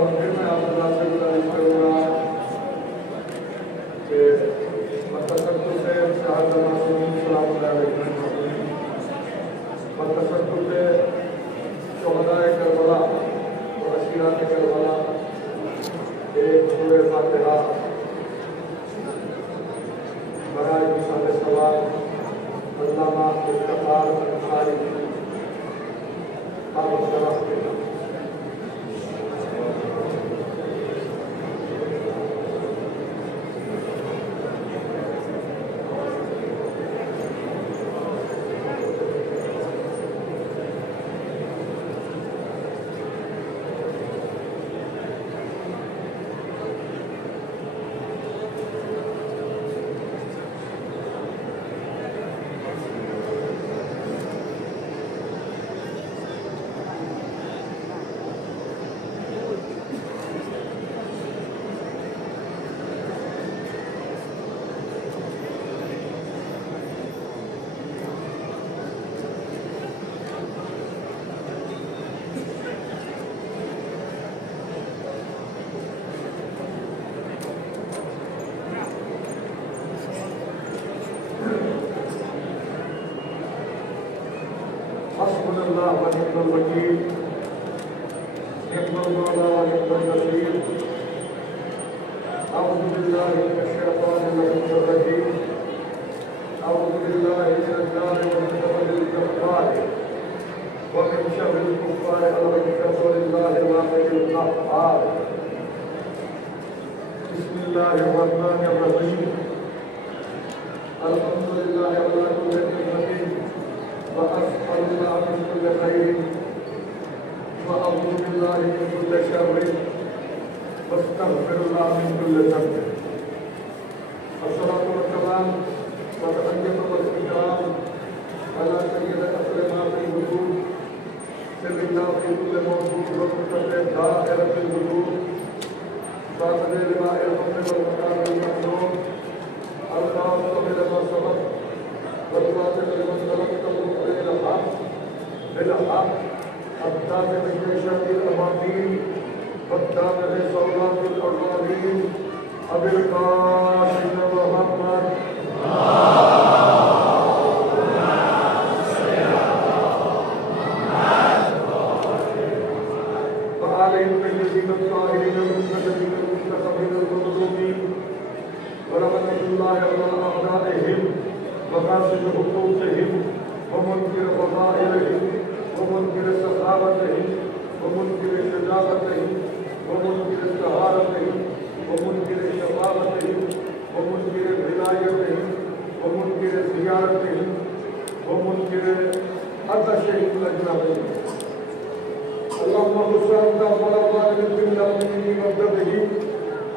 और फिर मैं आप अल्लाह से गुजारिश करूँगा कि मतसक्कुर से शहादत मासूमीन सलामुल्लाह अलैहिम मतसक्कुर से शुहदाए करबला और अशीरात करबला एक सूरह फातिहा बराए मिसाल सवाल अल्लामा इफ्तिखार अंसारी आप शरफ के हस्बुनल्लाह व निअमल वकील निअमल मौला व निअमल नसीर अऊज़ु बिल्लाहि मिनश शैतानिर रजीम अऊज़ु बिल्लाहि मिनश शाइतानिर रजीम व मिन शर्रिल कुफ़्फ़ारि अल-वलिल्लाहिल वाहिदिल क़ह्हार बिस्मिल्लाहिर रहमानिर रहीम अल्हम्दुलिल्लाहि अला कुल्लि निअमतिन वअस्अलुल्लाह मिन कुल्लि खैरिन वअऊज़ु बिल्लाहि मिन कुल्लि शर्रिन वअस्तग़फिरुल्लाह मिन कुल्लि ज़ंब। अस्सलातु वस्सलाम व तहय्यतु वल इकराम अला सय्यिदि अक़वाम फिल वजूद सल्लल्लाहु फी कुल्लि मौजूद व मुतक़ी दाइरतिल वजूद साक़िल लिवाइल हम्द वल मकामिल मक़सूद अल्लाहु तआला मा सबक़ वल्वासिल लिमन सबक़ بالحق الدافع بشرط الأمانين والدافع بصولات الأرضين أبي القاسم محمد وآلهم الذين الطاهرين المنتجبين المنتخبين المظلومين ورحمة الله على أعدائهم وقاصد حقوقهم ومنكر فضائلهم ومنكر سخاوتهم ومنكر شجاعتهم ومنكر طهارتهم ومنكر شفاعتهم ومنكر ولايتهم ومنكر زيارتهم ومنكر عطشهم الأجنبي اللهم صل على محمد بالله وبركاته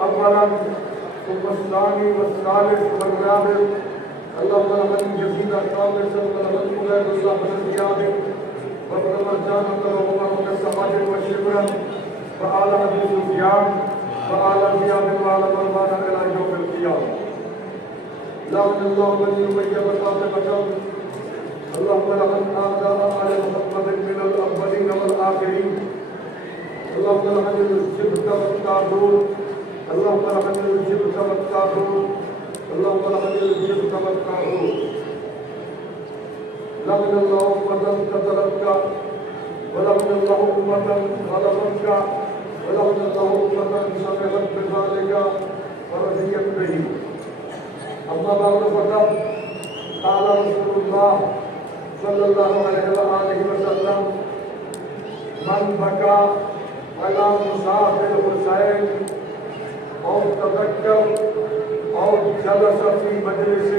أولا ثم الثاني والثالث والرابع اللهم لمن جزيل الكامل صلى الله عليه وسلم وبرمجان الله وكسبات وشكرا فآل أبي سفيان فآل زياد وآل مرمان إلى يوم القيامة لعن الله بني أمية وفاطمة اللهم لعن أعداء آل محمد من الأولين والآخرين اللهم لعن الجبت والطاغوت اللهم لعن الجبت والطاغوت اللهم لعن الجبت والطاغوت لعن الله أمة كذبتك ولعن الله أمة خالفتك ولعن الله أمة سمعت بذلك ورضيت به أما بعد فقد قال رسول الله صلى الله عليه وآله وسلم من بكى على مسافر الحسين أو تذكر أو جلس في مجلس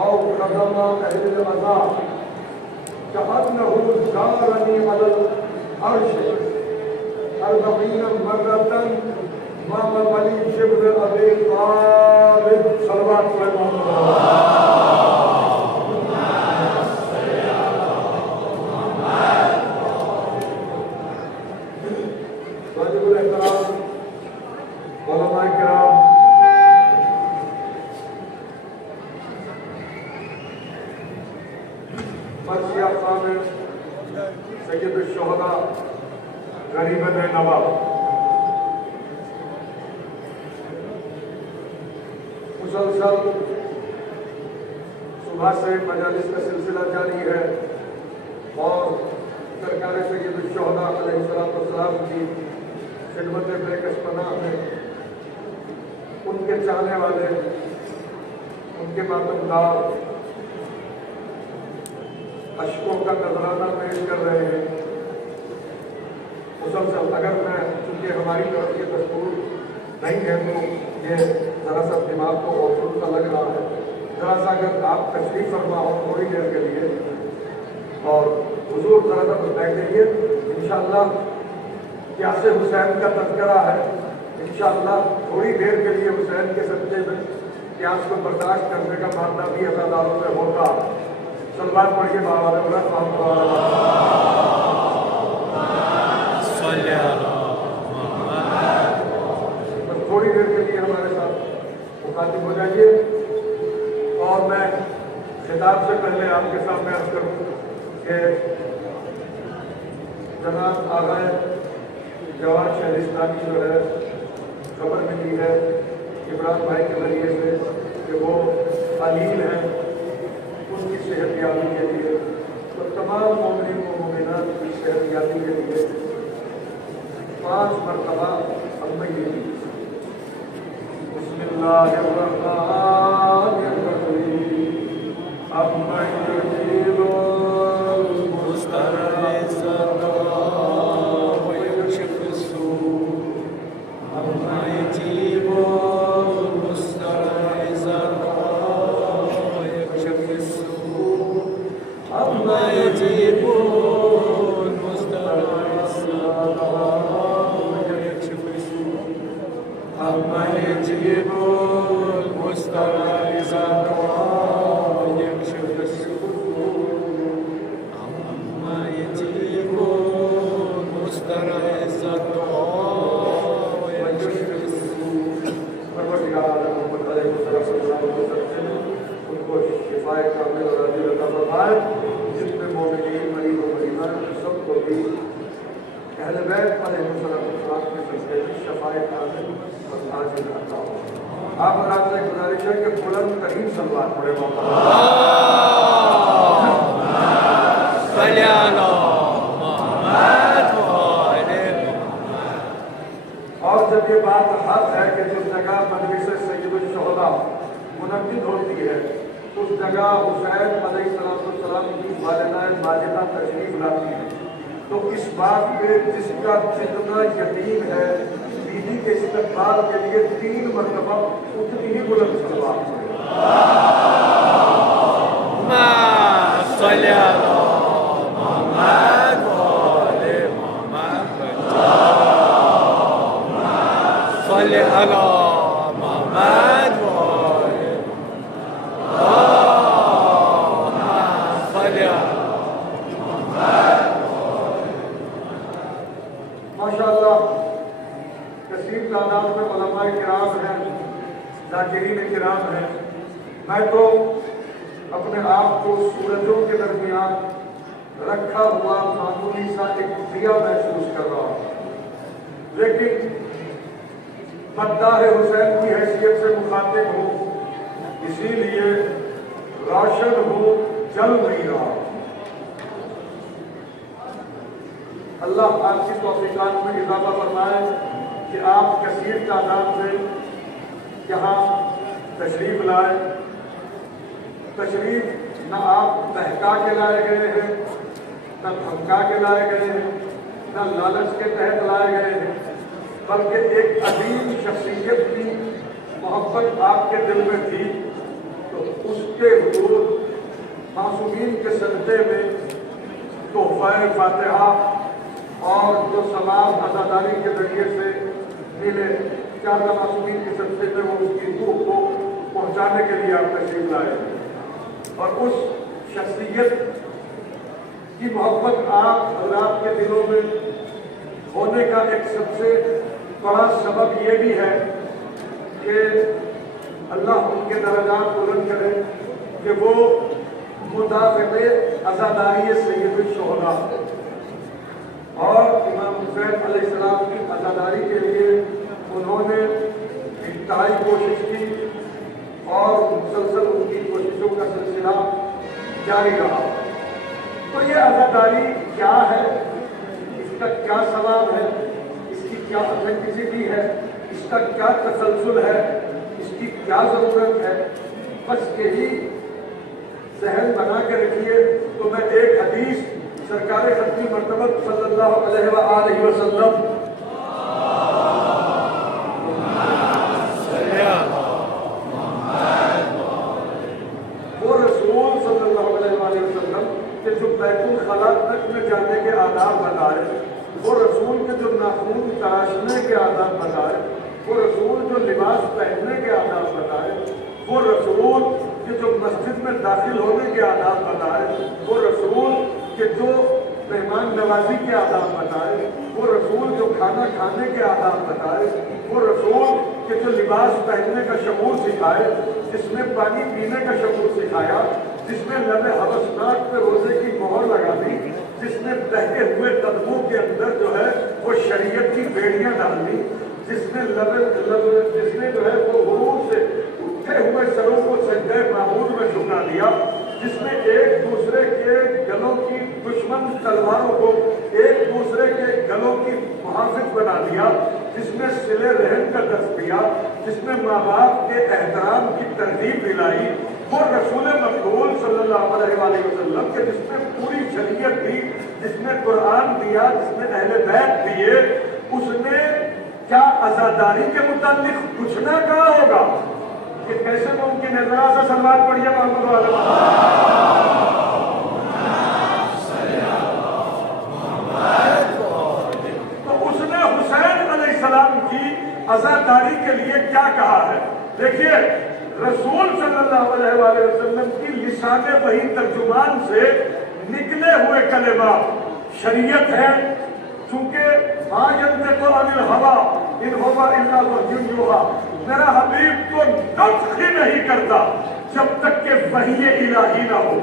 أو خدم أهل العذاب كأنه جارني على العرش 40 مرة مع ولي شبر أبي طالب صلوات सैयद शुहदा गरीबत नवाब मुसलसल सुबह से मजालिस का सिलसिला जारी है और सरकार सैयद-उश-शुहदा अलैहिस्सलाम की खिदमत बेकसपनाह में उनके चाहने वाले, उनके मातमदार अशकों का नजराना पेश कर रहे हैं। मुसलसल अगर मैं, चूँकि हमारी तरफ ये दस्तूर नहीं है तो ये ज़रा सा दिमाग को औसत सा लग रहा है, ज़रा सा अगर आप तशरीफ़ फरमा हो थोड़ी देर के लिए और हुजूर ज़रा सा बैठ जाइए। इंशाअल्लाह प्यासे हुसैन का तज़किरा है, इंशाअल्लाह थोड़ी देर के लिए हुसैन के सदक़े में प्यास को बर्दाश्त करने का मामला भी अज़ादारों में होगा। सलवात पढ़िए बस थोड़ी देर के लिए हमारे साथ मुखातिब हो जाइए। और मैं खिताब से पहले आपके सामने अर्ज़ करूँ कि जनाब आग़ाए जवाद शहरिस्तानी जो है, खबर मिली है इमरान भाई के जरिए से कि वो अलील हैं, उनकी सेहतयाबी के लिए, तो तमाम मोमिन व मोमिनात की सेहतयाबी के लिए 5 मरतबा अम्मी जितने मोमिनीन मरीज़ व मरीज़ात सबको भी अहले बैत अलैहिस्सलाम के सदक़े में शफ़ाअत हासिल और हासिल अता हो। आप आपसे गुजारिश है कि बुलंद तरीन सलवात पढ़े और जब ये बात हक है कि जिस जगह मजलिस सैयद-उश-शुहदा मुनक़्क़िद होती है उस जगह हुसैन अलैहिस्सलाम की वालिदा माजिदा तशरीफ लाती है, तो इस बात पे जिसका जितना यकीन है बीवी के इस्तक़बाल के लिए 3 मरतबा उतनी ही बुलंद सलवात माशाअल्लाह कसीर तादाद में उलमाए किराम हैं, ज़ाकिरीन किराम हैं। मैं तो अपने आप को सूरजों के दरमियान रखा हुआ मामूली सा एक दिया महसूस कर रहा हूँ, लेकिन मद्दाह हुसैन की हैसियत से मुखातिब हूँ, इसीलिए रोशन हूँ, जल नहीं रहा। अल्लाह आपकी तौफीकात में इजाफा फरमाए कि आप कसीर तादाद में यहाँ तशरीफ लाए। तशरीफ न आप बहका के लाए गए हैं, न धमका के लाए गए हैं, न लालच के तहत लाए गए हैं, बल्कि एक अजीम शख्सियत की मोहब्बत आपके दिल में थी, तो उसके हुजूर मासूमीन के सदक़े में तोहफ़ा फातिहा और जो सवाब अज़ादारी के जरिए से मिले चाहता मासूमीन के सदक़े में वो उसकी रूह को पहुँचाने के लिए आप तशरीफ लाए। और उस शख्सियत की मोहब्बत आप हज़रात के दिलों में होने का एक सबसे बड़ा सबब ये भी है कि अल्लाह उनके दर्जात बुलंद करे कि वो मुदाफ़े अज़ादारी सैयद-उश-शुहदा और इमाम हुसैन अलैहिस्सलाम की अज़ादारी के लिए उन्होंने इंतहाई कोशिश की और मुसलसल उनकी कोशिशों का सिलसिला जारी रहा। तो ये आज़ादारी क्या है, इसका क्या सवाब है, इसकी क्या ऑथेंटिसिटी है, इसका क्या तसलसल है, इसकी क्या ज़रूरत है, बस यही जहन बना के रखिए। तो मैं एक हदीस सरकार खत्मी मर्तबत सल्लल्लाहु अलैहि वसल्लम वो रसूल सल्लल्लाहु अलैहि वसल्लम के जो बैतुल खला तक में जाने के आदाब बताए, वो रसूल के जो नाखून तराशने के आदाब बताए, वो रसूल जो लिबास पहनने के आदाब बताए, वो रसूल के जो मस्जिद में दाखिल होने के आदाब बताए, वो रसूल के जो मेहमान नवाजी के आदाब बताए, वो रसूल जो खाना खाने के आदाब बताए, वो रसूल के जो लिबास पहनने का शऊर सिखाए, जिसमें पानी पीने का शऊर सिखाया, जिसमें लबे हवसनाक पे रोजे की मोहर लगा दी, जिसने बहते हुए कदमों के अंदर जो है वो शरीयत की बेड़ियां डाल दी, जिसने जिसने जो है वो गुरूर से उठे हुए सरों को सजदे मामूद में झुका दिया, जिसने एक दूसरे के गलों की दुश्मन तलवारों को एक दूसरे के गलों की मुहाफिज बना दिया, जिसने सिले रहम का दर्ज दिया, जिसने माँ बाप के एहतराम की तरजीब दिलाई, वो रसूल मकबूल सल्लल्लाहु अलैहि वसल्लम के जिसने पूरी शरीयत दी, जिसने कुरान दिया, जिसने अहले बैत दिए, उसने क्या आज़ादारी के मुतालिक कुछ ना कहा होगा कि कैसे मुमकिन है? जरा सा सलवात पढ़िए मोहम्मद वाले। तो उसने हुसैन अलैहिस्सलाम की आज़ादारी के लिए क्या कहा है? देखिए, रसूल सल्लल्लाहु अलैहि वसल्लम की लिसाने वही तर्जुमान से निकले हुए कलेमा शरीयत है। चूंकि मेरा हबीब तो नत्ख ही नहीं करता जब तक कि वही इलाही ना हो।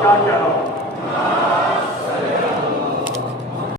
क्या कह रहा हूं?